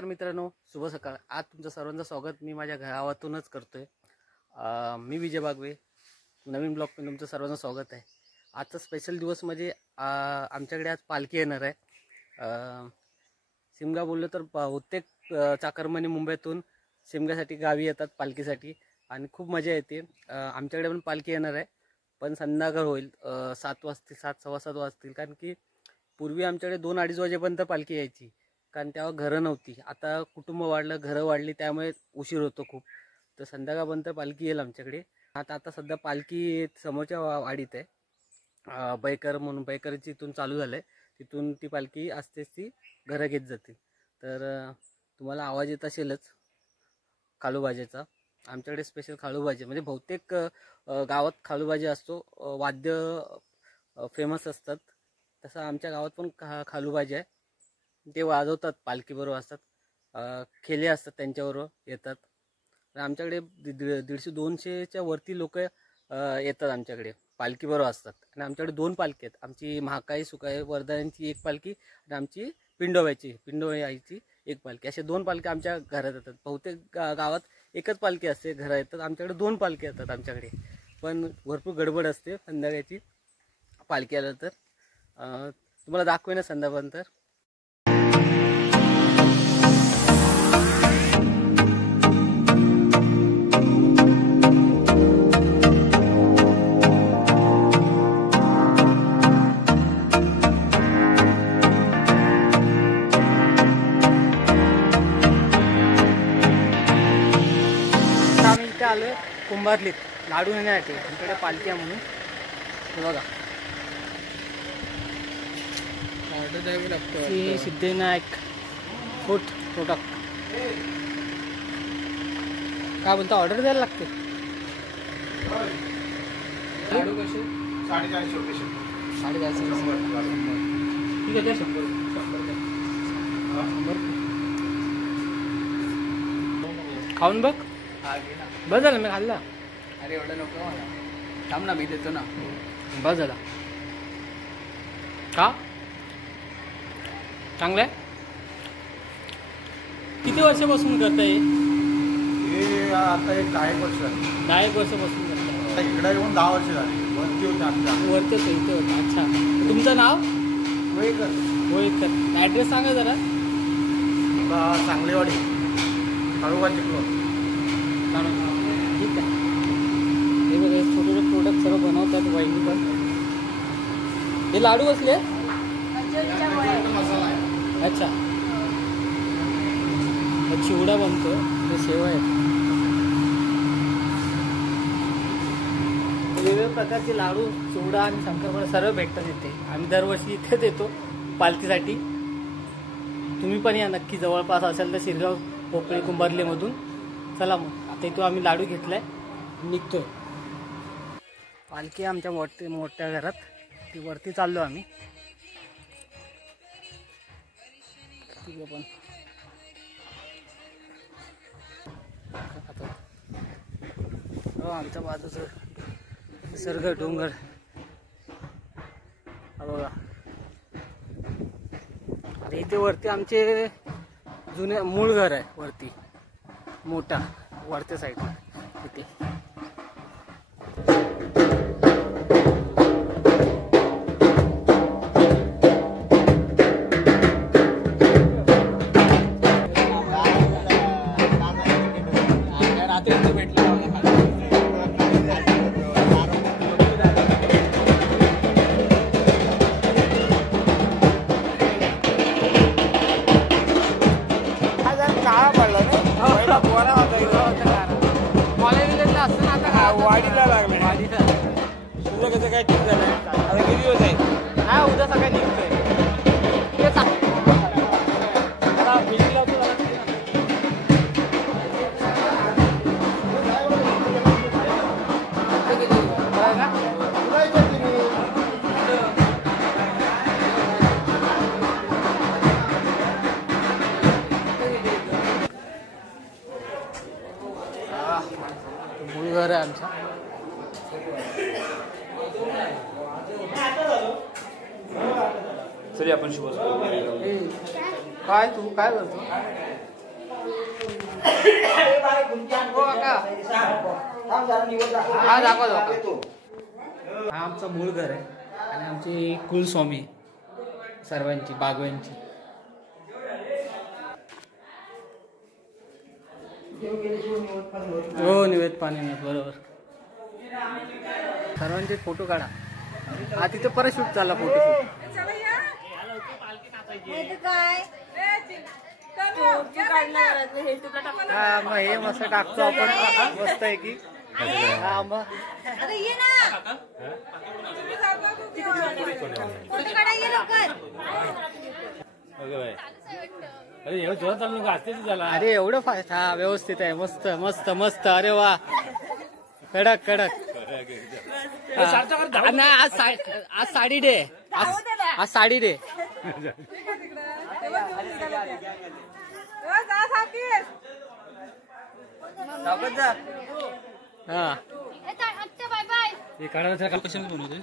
नमस्कार मित्रांनो, शुभ सकाळ। आज तुमचं सर्वांचं स्वागत मी माझ्या गावातूनच करतोय। मी विजय बागवे, नवीन ब्लॉग मध्ये तुमचं सर्वांचं स्वागत आहे। आजचा स्पेशल दिवस म्हणजे आमच्याकडे आज पालखी येणार आहे। शिमगा बोललो तर बहुतेक चाकरमानी मुंबईतून शिमग्यासाठी गावी येतात पालखीसाठी आणि खूप मजा येते। आमच्याकडे पण पालखी येणार आहे, पण संध्याकाळ होईल, 7 वाजतील, 7 सव्वा 7 वाजतील। कारण की पूर्वी आमच्याकडे 2-2:30 वाजेपर्यंत पालखी यायची, कारण तेव्हा घरं नव्हती। आता कुटुंब वाढलं, घरं वाढली, त्यामुळे उशीर होतो खूप। तर संध्याकाळपर्यंत पालखी येईल आमच्याकडे। आता सध्या पालखी समोरच्या वाडीत आहे, बैकर म्हणून, बैकरची इथून चालू झालंय, तिथून ती पालखी असतेच ती घरं घेत जातील। तर तुम्हाला आवाज येत असेलच खालूबाजेचा। आमच्याकडे स्पेशल खालूबाजे म्हणजे बहुतेक गावात खालूबाजे असतो, वाद्य फेमस असतात। तसं आमच्या गावात पण खालूबाजे आहे, ते वाजवतात, पालखीबरोबर असतात, खेले असतात त्यांच्याबरोबर येतात। आमच्याकडे 150-200च्या वरती लोक येतात आमच्याकडे, पालखीबरोबर असतात। आणि आमच्याकडे 2 पालखी आहेत, आमची महाकाई सुकाई वर्धांची एक पालखी आणि आमची पिंडोबाई आईची एक पालखी। असे 2 पालखी आमच्या घरात येतात। बहुतेक गावात एकच पालखी असते घरा येतात, आमच्याकडे 2 पालखी येतात आमच्याकडे। पण भरपूर गडबड असते संध्याकाळची पालखी आलं तर। तुम्हाला दाखवेन संध्याकाळपर्यंत। आम्ही इथे आलो कुंभारलीत लाडू नेण्यासाठी, आमच्याकडे पालखी आहे म्हणून। हे बघा, ऑर्डर द्यावी लागतो। सिद्धिविनायक फूड प्रोडक्ट काय बोलता, ऑर्डर द्यायला लागते। लाडू कसे? 450 रुपये। 450 ठीक आहे, 100 खाऊन बघ। बस झालं, मी खाल्ला। अरे एवढं नको मला, थांब ना, मी देतो ना। बस झाला का? चांगलं आहे। किती वर्षापासून करताय हे आता एक 10 वर्ष झाली। 10 वर्षापासून करताय। आता इकडे येऊन 10 वर्ष झाली। वरती होते आमच्या, वरतीच इथे होतं। अच्छा, तुमचं नाव? वयकर। ॲड्रेस सांगा जरा। चांगलेवाडी, खालूबाजी क्लब। ठीक आहे। हे बघा, छोटे प्रोडक्ट सर्व बनवतात वाईनी पण। हे लाडू असले? अच्छा, चिवडा बनतो, हे शेव आहे। वेगवेगळ्या प्रकारचे लाडू, चिवडा आणि शंकरपाळ्या सर्व भेटतात इथे। आम्ही दरवर्षी इथेच येतो पालखीसाठी। तुम्ही पण या नक्की, जवळपास असेल तर शिरगाव पोकळी कुंभारलीमधून। चला मग, आता इथून आम्ही लाडू घेतलाय, निघतोय। पालखी आमच्या मोठ्या घरात, ती वरती चाललो आम्ही। ठीक आहे, पण आमच्या बाजूचं निसर्ग, डोंगर बघा। आता इथे वरती आमचे जुने मूळ घर आहे, वरती मोठा, वरच्या साईडला इथे। वाडीला लागले, तुझं कसं काय ठीक झालं? आता किती दिवस आहे? हा, उद्या सकाळी निघतोय। मूळ घर आहे आमचं। चलिए आपण शुभ काय तू काय करतो? हा दाखवा. हा आमचं मूळ घर आहे आणि आमची कुलस्वामी सर्वांची बागव्यांची. हो निवेद पाणी नाही बरोबर. सर्वांचे फोटो काढा. हा तिथे परत शूट चालला फोटोशूट. हा मग हे मस्त टाकतो आपण मस्त आहे की. हा मग अरे एवढं फास्ट. हा व्यवस्थित आहे. मस्त मस्त मस्त. अरे वा कडक कडक. आज साडी डे. आज साडी डे. हा हे काढायला काल कशाने बनवते.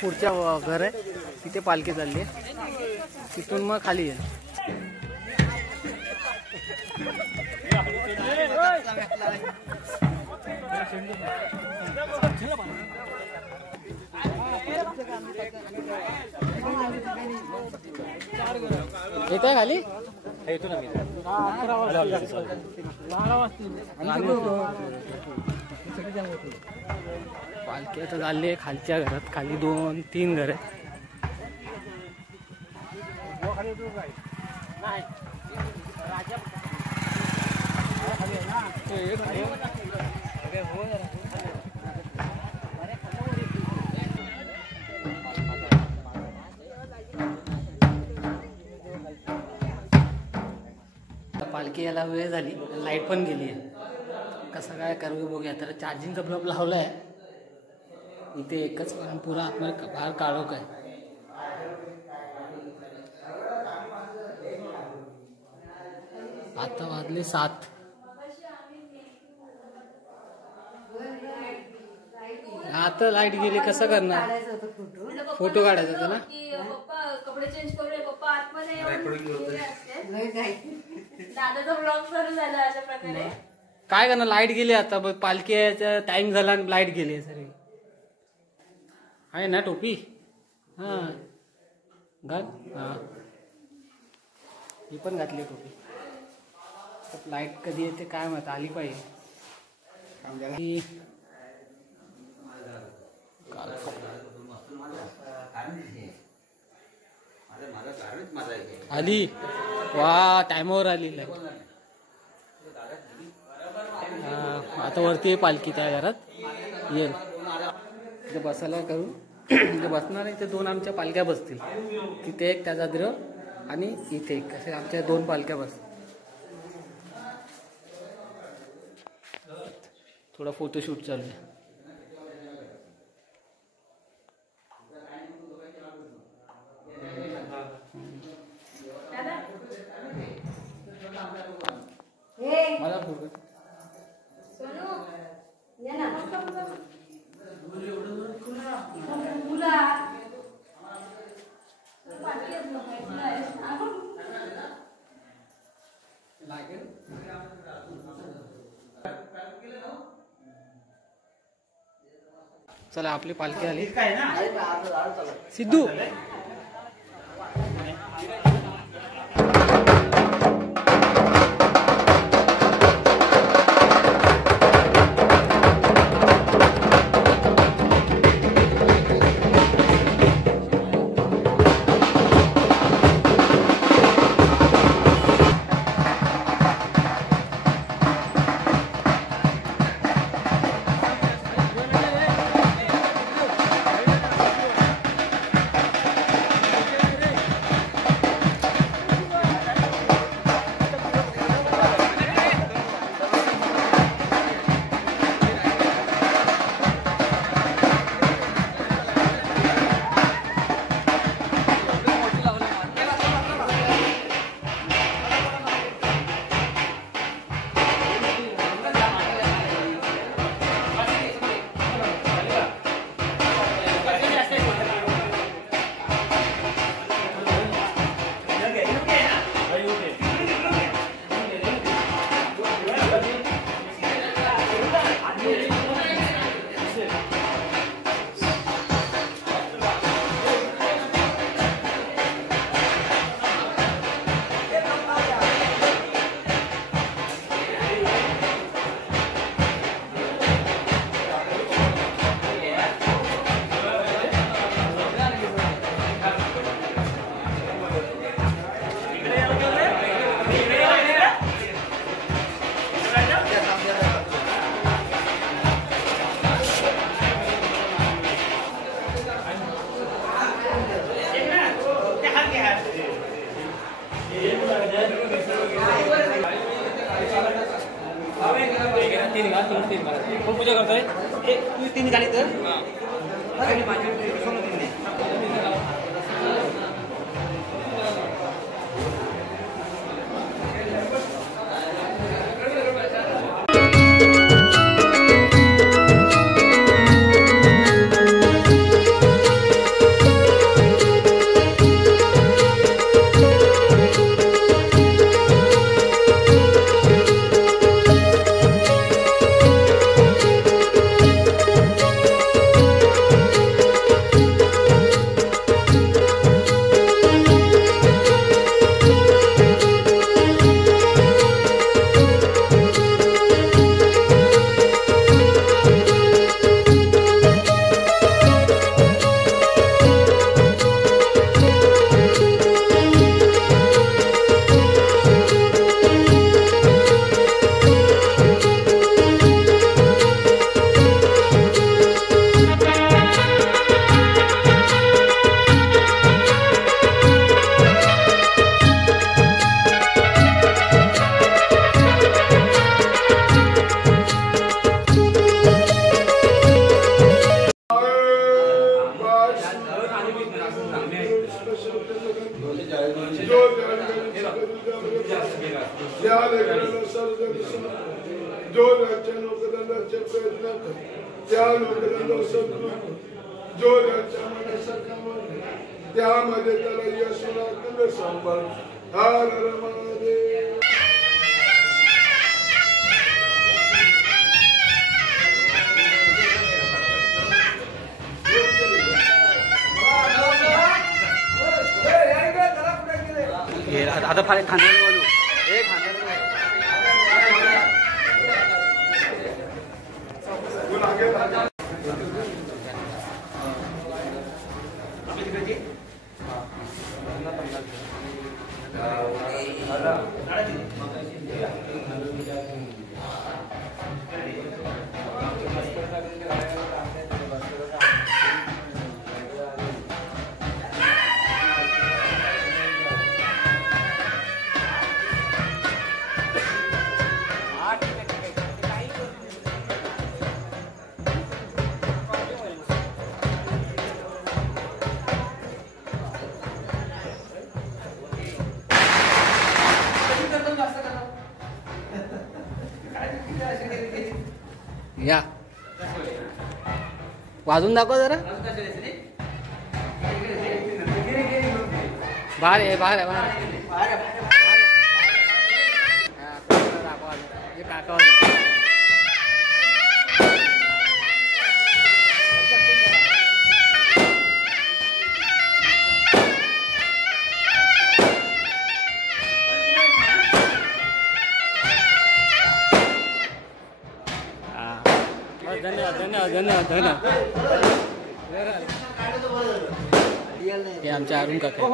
पुढच्या घर आहे तिथे पालखी चालली आहे. तिथून मग खाली आहे. येत आहे खाली. येतो ना मी. पालखी आता चालली आहे खालच्या घरात. खाली 2-3 घर आहेत. पालखी यायला वेळ झाली. लाईट पण गेली आहे. कसं काय करू बघूया. तर चार्जिंगचा बल्ब लावला आहे इथे एकच. पण पुरा आतमध्ये बाहेर काळोख आहे. आता वाजले 7. आता लाईट गेली कसं करणार? फोटो काढायचा होता ना. कपडे चेंज करू पप्पा आतमध्ये दादाचा ब्लॉग सुरू झाला अशा प्रकारे. काय करणार, लाईट गेली आता. पालखी यायचा टाइम झाला आणि लाईट गेली सर. आहे ना टोपी? हा घाल. हा ही पण घातली टोपी. लाईट कधी येते काय माहिती, आली पाहिजे. आली वा, टायमावर आली. आता वरती पालखी त्या घरात येईल. इथे बसायला करू इथे बसणार. इथे 2 आमच्या पालख्या बसतील. तिथे एक, त्याचा द्र आणि इथे एक, असे आमच्या 2 पालख्या बसतील. थोडा फोटोशूट चालू आहे. मला फोटो चला, आपली पालखी आली. सिद्धू कोण पूजा करतोय? तू 3 झाली तर त्यामध्ये त्याला यश लागलं सांभाळ. हर हर महादेव. आता फार खांद्यावर बोलू हे खांद्यावर या वाजून दाखव जरा. बाहेर आहे बाहेर आहे बाहेर काका धन्यवाद धन्यवाद धन्यवाद धन्यवाद. हे आमच्या अरुण काका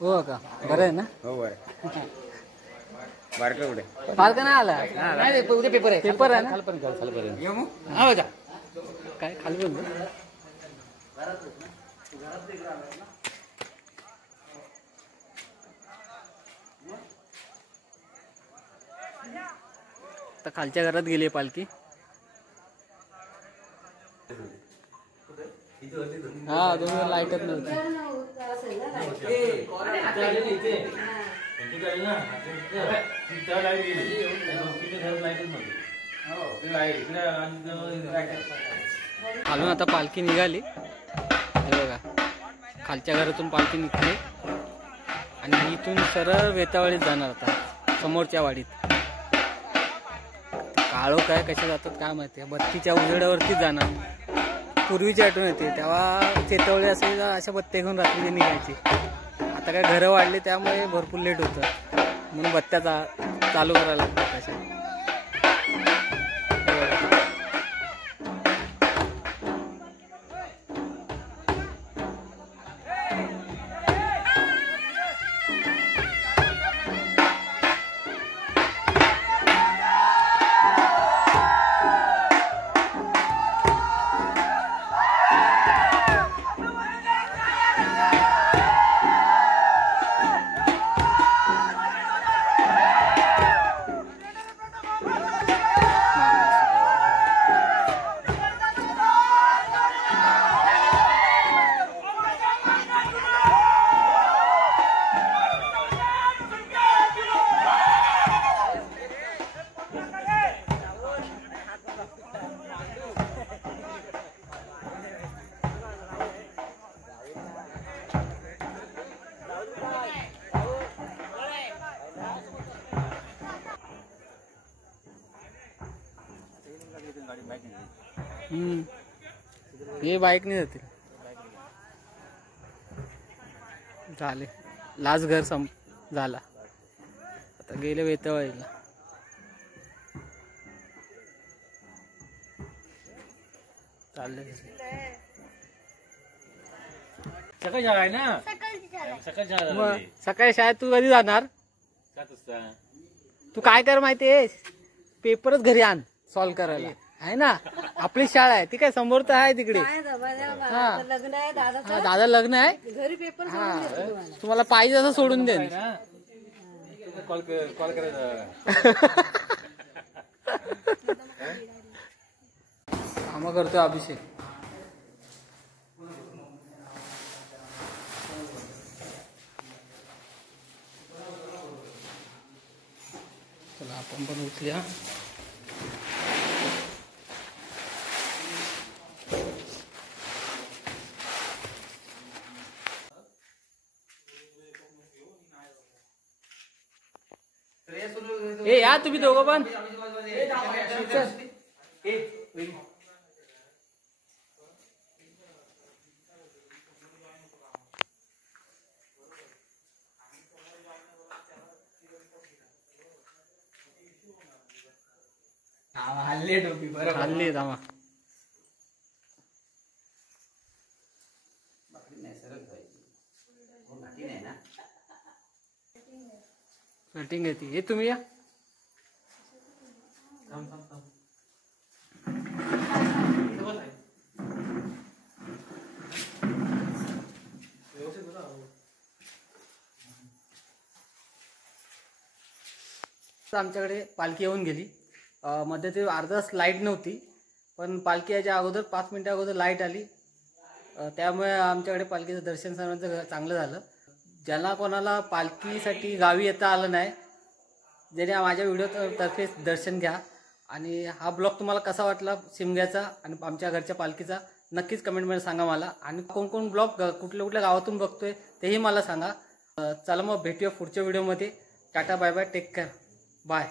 हो का. बरं आहे ना. हो बरं. बारका कुठे बारका नाही आला नाही. उद्या पेपर आहे. पेपर आहे ना. खालपर्यंत हा बघा काय खालपर्यंत. आता खालच्या घरात गेली पालखी. हा दोन लाईटच नव्हती. खालून आता पालखी निघाली. हे बघा खालच्या घरातून पालखी निघते आणि इथून सरळ वेतावळीत जाणार आता समोरच्या वाडीत. काळो काय कशा जातात काय माहिती. बत्तीच्या उजेडावरतीच जाणार. पूर्वीची आठवण येते तेव्हा चेतवळे असे अशा बत्त्या घेऊन रात्री निघायचे. आता काय घरं वाढले त्यामुळे भरपूर लेट होतं म्हणून बत्त्या चालू करायला लागतात अशा. हे बाईक नाही जातील. झाले लास्ट घर झाला. आता गेले वेतवाळीला. चालले सकाळी शाळा आहे ना. सकाळी शाळेत तू कधी जाणार. तू काय कर माहितीये पेपरच घरी आण सॉल्व करायला आहे ना. आपली शाळा आहे ती काय समोर तर आहे तिकडे. दादा लग्न आहे घरी पेपर. तुम्हाला पाहिजे असं सोडून दे. कॉल करायचा. आम्हा करतोय अभिषेक. चला आपण पण उठूया. ए या तुम्ही दोघं पण. हल्ले टोपी बरोबर हल्ली थांबा. सेटिंग येते. हे तुम्ही या. आमच्याकडे पालखी येऊन गेली. मध्यंतरी अर्धा तास लाईट नव्हती, पण पालखी याच्या अगोदर 5 मिनिटं अगोदर लाईट आली. त्यामुळे आमच्याकडे पालखीचं दर्शन सर्वांचं चांगलं झालं. ज्यांना कोणाला पालखीसाठी गावी येता आलं नाही, ज्याने माझ्या व्हिडिओतर्फे दर्शन घ्या. आणि हा ब्लॉग तुम्हाला कसा वाटला शिमग्याचा आणि आमच्या घरच्या पालखीचा नक्कीच कमेंटमध्ये सांगा मला. आणि कोण कोण ब्लॉग कुठल्या कुठल्या गावातून बघतोय तेही मला सांगा. चला मग भेटूया पुढच्या व्हिडिओमध्ये. Tata bye bye, take care, bye.